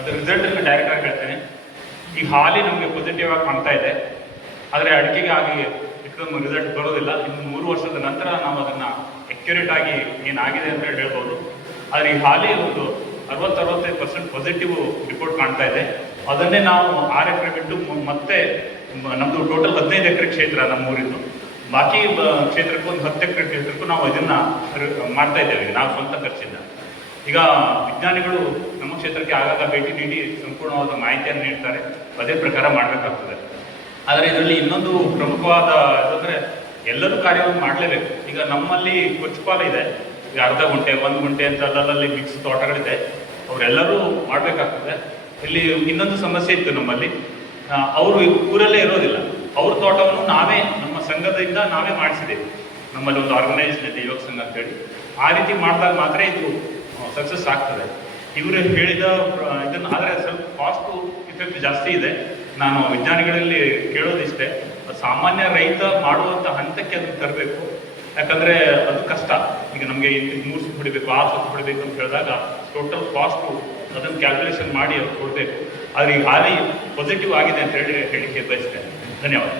ಅದರ ರಿಸಲ್ಟನ್ನು ಡೈರೆಕ್ಟಾಗಿ ಹೇಳ್ತೇನೆ. ಈಗ ಹಾಲಿ ನಮಗೆ ಪಾಸಿಟಿವ್ ಆಗಿ ಕಾಣ್ತಾ ಇದೆ, ಆದರೆ ಅಡಿಕೆಗೆ ಆಗಿ ಇಷ್ಟೊಂದು ರಿಸಲ್ಟ್ ಬರೋದಿಲ್ಲ. ಇನ್ನು 3 ವರ್ಷದ ನಂತರ ನಾವು ಅದನ್ನು ಅಕ್ಯುರೇಟ್ ಆಗಿ ಏನಾಗಿದೆ ಅಂತ ಹೇಳ್ಬೋದು. ಆದರೆ ಈ ಹಾಲಿ ಒಂದು 60-65% ಪಾಸಿಟಿವ್ ರಿಪೋರ್ಟ್ ಕಾಣ್ತಾ ಇದೆ. ಅದನ್ನೇ ನಾವು 6 ಎಕರೆ ಬಿಟ್ಟು ಮತ್ತೆ ನಮ್ಮದು ಟೋಟಲ್ 15 ಎಕರೆ ಕ್ಷೇತ್ರ ನಮ್ಮೂರಿದ್ದು, ಬಾಕಿ ಕ್ಷೇತ್ರಕ್ಕೂ ಒಂದು 10 ಎಕರೆ ಕ್ಷೇತ್ರಕ್ಕೂ ನಾವು ಇದನ್ನು ಮಾಡ್ತಾ ಇದ್ದೇವೆ ನಾವು ಸ್ವಂತ ಖರ್ಚಿಂದ. ಈಗ ವಿಜ್ಞಾನಿಗಳು ನಮ್ಮ ಕ್ಷೇತ್ರಕ್ಕೆ ಆಗಾಗ ಭೇಟಿ ನೀಡಿ ಸಂಪೂರ್ಣವಾದ ಮಾಹಿತಿಯನ್ನು ನೀಡ್ತಾರೆ, ಅದೇ ಪ್ರಕಾರ ಮಾಡಬೇಕಾಗ್ತದೆ. ಆದರೆ ಇದರಲ್ಲಿ ಇನ್ನೊಂದು ಪ್ರಮುಖವಾದ ಅಂದರೆ ಎಲ್ಲರೂ ಕಾರ್ಯವನ್ನು ಮಾಡಲೇಬೇಕು. ಈಗ ನಮ್ಮಲ್ಲಿ ಕೊಚ್ಚಪಾಲ ಇದೆ, ಈಗ ಅರ್ಧ ಗುಂಟೆ 1 ಗುಂಟೆ ಅಂತ ಅಲ್ಲಲ್ಲಿ ಮಿಕ್ಸ್ ತೋಟಗಳಿದೆ, ಅವರೆಲ್ಲರೂ ಮಾಡಬೇಕಾಗ್ತದೆ. ಇಲ್ಲಿ ಇನ್ನೊಂದು ಸಮಸ್ಯೆ ಇತ್ತು ನಮ್ಮಲ್ಲಿ, ಅವರು ಊರಲ್ಲೇ ಇರೋದಿಲ್ಲ, ಅವ್ರ ತೋಟವನ್ನು ನಾವೇ ನಮ್ಮ ಸಂಘದಿಂದ ನಾವೇ ಮಾಡಿಸಿದ್ದೇವೆ. ನಮ್ಮಲ್ಲಿ ಒಂದು ಆರ್ಗನೈಸೇಷನ್ ಇದೆ, ಯುವಕ ಸಂಘ ಅಂತೇಳಿ. ಆ ರೀತಿ ಮಾಡಿದಾಗ ಮಾತ್ರ ಇದು ಸಕ್ಸಸ್ ಆಗ್ತದೆ. ಇವರು ಹೇಳಿದ ಇದನ್ನು, ಆದರೆ ಸ್ವಲ್ಪ ಕಾಸ್ಟು ಇಫೆಕ್ಟ್ ಜಾಸ್ತಿ ಇದೆ. ನಾನು ವಿಜ್ಞಾನಿಗಳಲ್ಲಿ ಕೇಳೋದಿಷ್ಟೇ, ಸಾಮಾನ್ಯ ರೈತ ಮಾಡುವಂಥ ಹಂತಕ್ಕೆ ಅದನ್ನು ತರಬೇಕು. ಯಾಕಂದರೆ ಅದು ಕಷ್ಟ. ಈಗ ನಮಗೆ 3 ಸುತ್ತು ಹೊಡಿಬೇಕು, 6 ಸುತ್ತು ಹೊಡಿಬೇಕು ಅಂತ ಹೇಳಿದಾಗ ಟೋಟಲ್ ಕಾಸ್ಟು ಅದನ್ನು ಕ್ಯಾಲ್ಕುಲೇಷನ್ ಮಾಡಿ ಅವ್ರು ಕೊಡಬೇಕು. ಆದರೆ ಈಗ ಹಾಲಿ ಪಾಸಿಟಿವ್ ಆಗಿದೆ ಅಂತ ಹೇಳಿಕೆ ಬಯಸ್ತೇನೆ. ಧನ್ಯವಾದ.